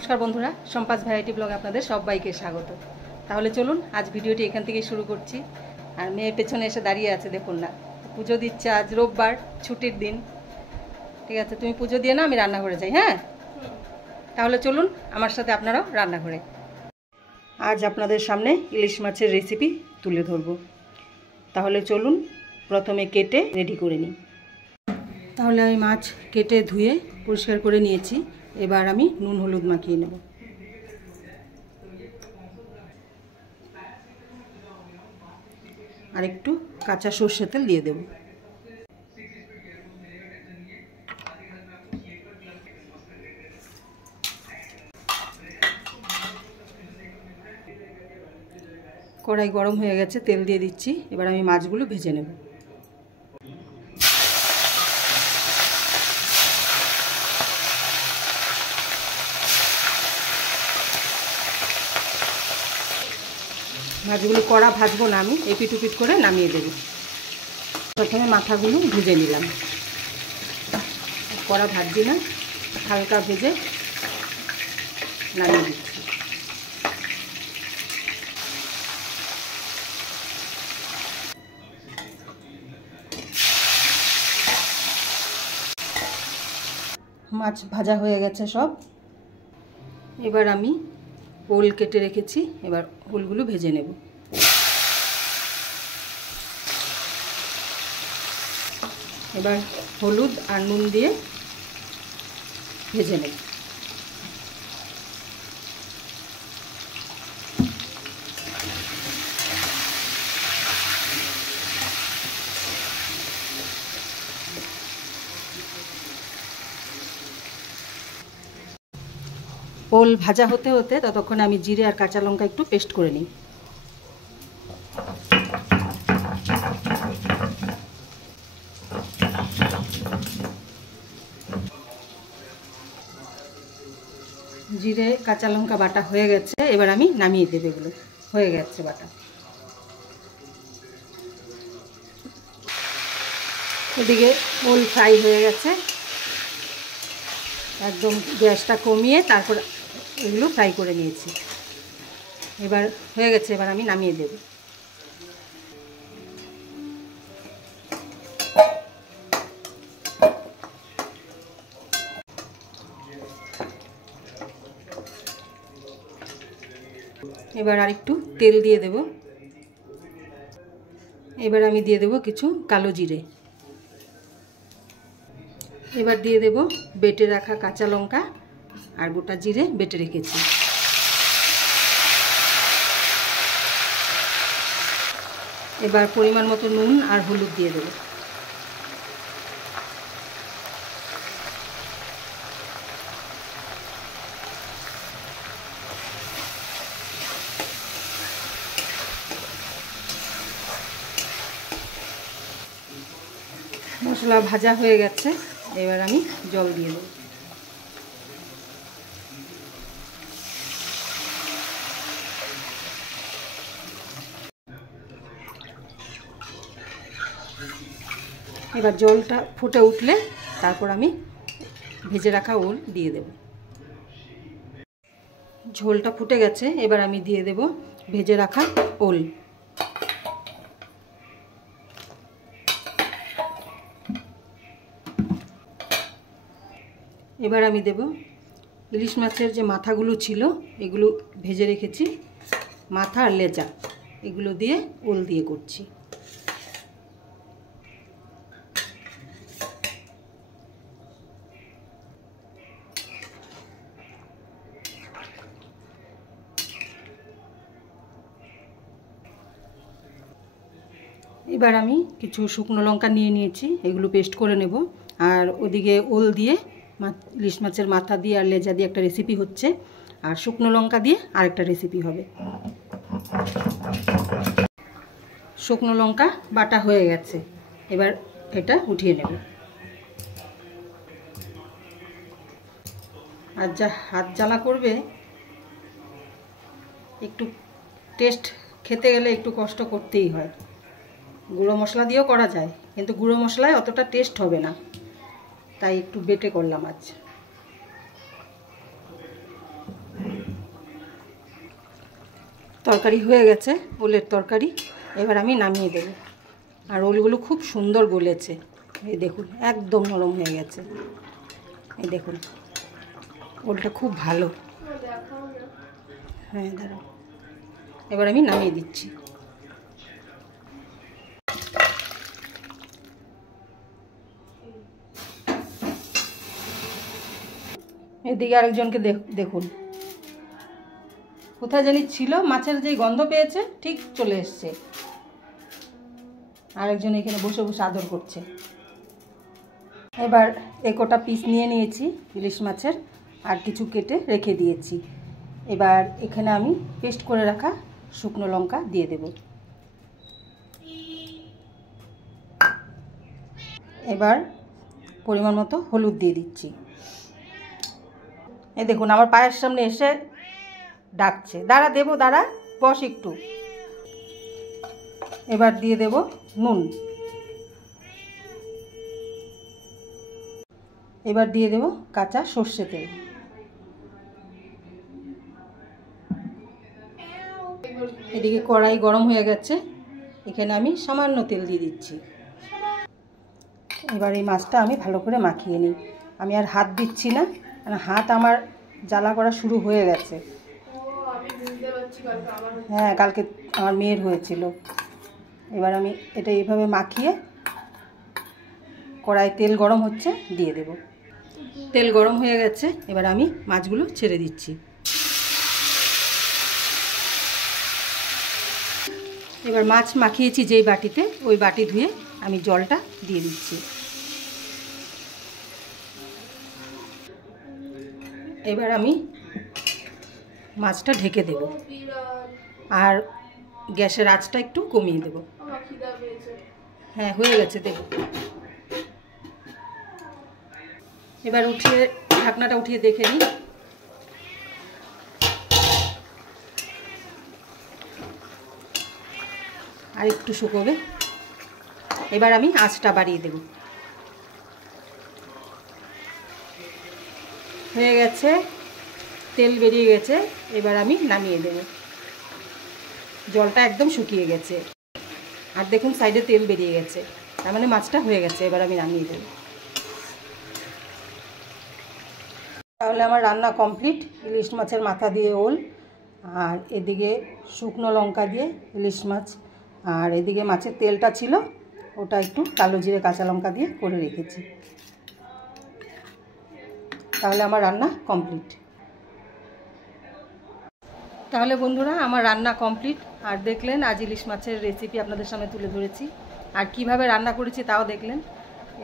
নমস্কার বন্ধুরা, সম্পাস ভ্যারাইটি ব্লগে আপনাদের সবাইকে স্বাগত। তাহলে চলুন আজ ভিডিওটি এখান থেকেই শুরু করছি। আর মেয়ে পেছনে এসে দাঁড়িয়ে আছে, দেখুন না, পুজো দিচ্ছে। আজ রোববার, ছুটির দিন। ঠিক আছে, তুমি পুজো দিয়ে না, আমি রান্নাঘরে যাই। হ্যাঁ, তাহলে চলুন আমার সাথে আপনারাও রান্নাঘরে। আজ আপনাদের সামনে ইলিশ মাছের রেসিপি তুলে ধরব। তাহলে চলুন প্রথমে কেটে রেডি করে নিই। তাহলে আমি মাছ কেটে ধুয়ে পরিষ্কার করে নিয়েছি। এবার আমি নুন হলুদ মাখিয়ে নেব। আর একটু কাঁচা সর্ষের তেল দিয়ে দেব। কড়াই গরম হয়ে গেছে, তেল দিয়ে দিচ্ছি। এবার আমি মাছগুলো ভেজে নেব। মাছগুলো কড়া ভাজবো না, আমি এপিট উপিট করে নামিয়ে দেব। প্রথমে মাথাগুলো ভেজে নিলাম। কড়া ভাজছি না, হালকা ভেজে নামিয়ে দিচ্ছি। মাছ ভাজা হয়ে গেছে সব। এবার আমি ওল কেটে রেখেছি, এবার ওলগুলো ভেজে নেব। এবার হলুদ আর নুন দিয়ে ভেজে নেব। ওল ভাজা হতে হতে ততক্ষণে আমি জিরে আর কাঁচা লঙ্কা একটু পেস্ট করে নিই। জিরে কাঁচা লঙ্কা বাটা হয়ে গেছে, এবার আমি নামিয়ে দেব। এগুলো হয়ে গেছে বাটা। এদিকে ওল ফ্রাই হয়ে গেছে, একদম গ্যাসটা কমিয়ে তারপর এগুলো ফ্রাই করে নিয়েছি। এবার হয়ে গেছে, এবার আমি নামিয়ে দেব। এবার আরেকটু তেল দিয়ে দেব। এবার আমি দিয়ে দেব কিছু কালো জিরে। এবার দিয়ে দেব বেটে রাখা কাঁচা লঙ্কা আর গোটা জিরে বেটে রেখেছি। এবার পরিমাণ মতো নুন আর হলুদ দিয়ে দেব। মশলা ভাজা হয়ে গেছে, এবার আমি জল দিয়ে দেব। এবার জলটা ফুটে উঠলে তারপর আমি ভেজে রাখা ওল দিয়ে দেব। ঝোলটা ফুটে গেছে, এবার আমি দিয়ে দেব ভেজে রাখা ওল। এবার আমি দেব ইলিশ মাছের যে মাথাগুলো ছিল, এগুলো ভেজে রেখেছি, মাথা আর লেজা, এগুলো দিয়ে ওল দিয়ে করছি। এবার আমি কিছু শুকনো লঙ্কা নিয়ে নিয়েছি, এগুলো পেস্ট করে নেব। আর ওদিকে ওল দিয়ে ইলিশ মাছের মাথা দিয়ে আর লেজা দিয়ে একটা রেসিপি হচ্ছে, আর শুকনো লঙ্কা দিয়ে আরেকটা রেসিপি হবে। শুকনো লঙ্কা বাটা হয়ে গেছে, এবার এটা উঠিয়ে নেব। আর যা হাত জ্বালা করবে, একটু টেস্ট খেতে গেলে একটু কষ্ট করতেই হয়। গুঁড়ো মশলা দিয়েও করা যায়, কিন্তু গুঁড়ো মশলায় অতটা টেস্ট হবে না, তাই একটু বেটে করলাম আজ। তরকারি হয়ে গেছে, ওলের তরকারি। এবার আমি নামিয়ে দেব। আর ওলগুলো খুব সুন্দর গলেছে, এই দেখুন একদম নরম হয়ে গেছে। এই দেখুন ওলটা খুব ভালো। হ্যাঁ দাঁড়াও, এবার আমি নামিয়ে দিচ্ছি। এদিকে আরেকজনকে দেখুন, কোথায় জানি ছিল, মাছের যে গন্ধ পেয়েছে ঠিক চলে এসছে। আরেকজন এখানে বসে বসে আদর করছে। এবার একটা পিস নিয়ে নিয়েছি ইলিশ মাছের, আর কিছু কেটে রেখে দিয়েছি। এবার এখানে আমি পেস্ট করে রাখা শুকনো লঙ্কা দিয়ে দেব। এবার পরিমাণ মতো হলুদ দিয়ে দিচ্ছি। এই দেখুন আমার পায়ের সামনে এসে ডাকছে, দাঁড়া দেবো, দাঁড়া বস একটু। এবার দিয়ে দেব নুন। এবার দিয়ে দেব কাঁচা সর্ষে তেল। এদিকে কড়াই গরম হয়ে গেছে, এখানে আমি সামান্য তেল দিয়ে দিচ্ছি। এবার এই মাছটা আমি ভালো করে মাখিয়ে নিই। আমি আর হাত দিচ্ছি না, কারণ হাত আমার জ্বালা করা শুরু হয়ে গেছে। হ্যাঁ, কালকে আমার মেয়ের হয়েছিল। এবার আমি এটা এইভাবে মাখিয়ে, কড়াই তেল গরম হচ্ছে, দিয়ে দেব। তেল গরম হয়ে গেছে, এবার আমি মাছগুলো ছেড়ে দিচ্ছি। এবার মাছ মাখিয়েছি যেই বাটিতে, ওই বাটি ধুয়ে আমি জলটা দিয়ে দিচ্ছি। এবার আমি মাছটা ঢেকে দেব, আর গ্যাসের আঁচটা একটু কমিয়ে দেব। হ্যাঁ হয়ে গেছে, দেব। এবার উঠিয়ে ঢাকনাটা উঠিয়ে দেখে নিই। আর একটু শুকোবে। এবার আমি আঁচটা বাড়িয়ে দেব। হয়ে গেছে, তেল বেরিয়ে গেছে। এবার আমি নামিয়ে দেব। জলটা একদম শুকিয়ে গেছে, আর দেখুন সাইডে তেল বেরিয়ে গেছে, তার মানে মাছটা হয়ে গেছে। এবার আমি নামিয়ে দেব। তাহলে আমার রান্না কমপ্লিট। ইলিশ মাছের মাথা দিয়ে ওল, আর এদিকে শুকনো লঙ্কা দিয়ে ইলিশ মাছ, আর এদিকে মাছের তেলটা ছিল, ওটা একটু কালো জিরে কাঁচা লঙ্কা দিয়ে করে রেখেছি। তাহলে আমার রান্না কমপ্লিট। তাহলে বন্ধুরা আমার রান্না কমপ্লিট। আর দেখলেন আজ ইলিশ মাছের রেসিপি আপনাদের সামনে তুলে ধরেছি, আর কিভাবে রান্না করেছি তাও দেখলেন।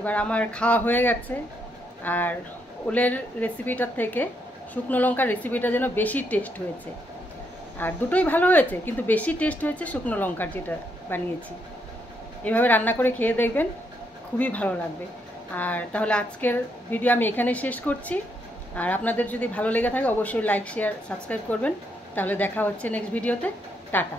এবার আমার খাওয়া হয়ে গেছে। আর ওলের রেসিপিটার থেকে শুকনো লঙ্কার রেসিপিটা যেন বেশি টেস্ট হয়েছে। আর দুটোই ভালো হয়েছে, কিন্তু বেশি টেস্ট হয়েছে শুকনো লঙ্কার যেটা বানিয়েছি। এভাবে রান্না করে খেয়ে দেখবেন, খুবই ভালো লাগবে। আর তাহলে আজকের ভিডিও আমি এখানেই শেষ করছি। আর আপনাদের যদি ভালো লেগে থাকে অবশ্যই লাইক, শেয়ার, সাবস্ক্রাইব করবেন। তাহলে দেখা হচ্ছে নেক্সট ভিডিওতে। টাটা।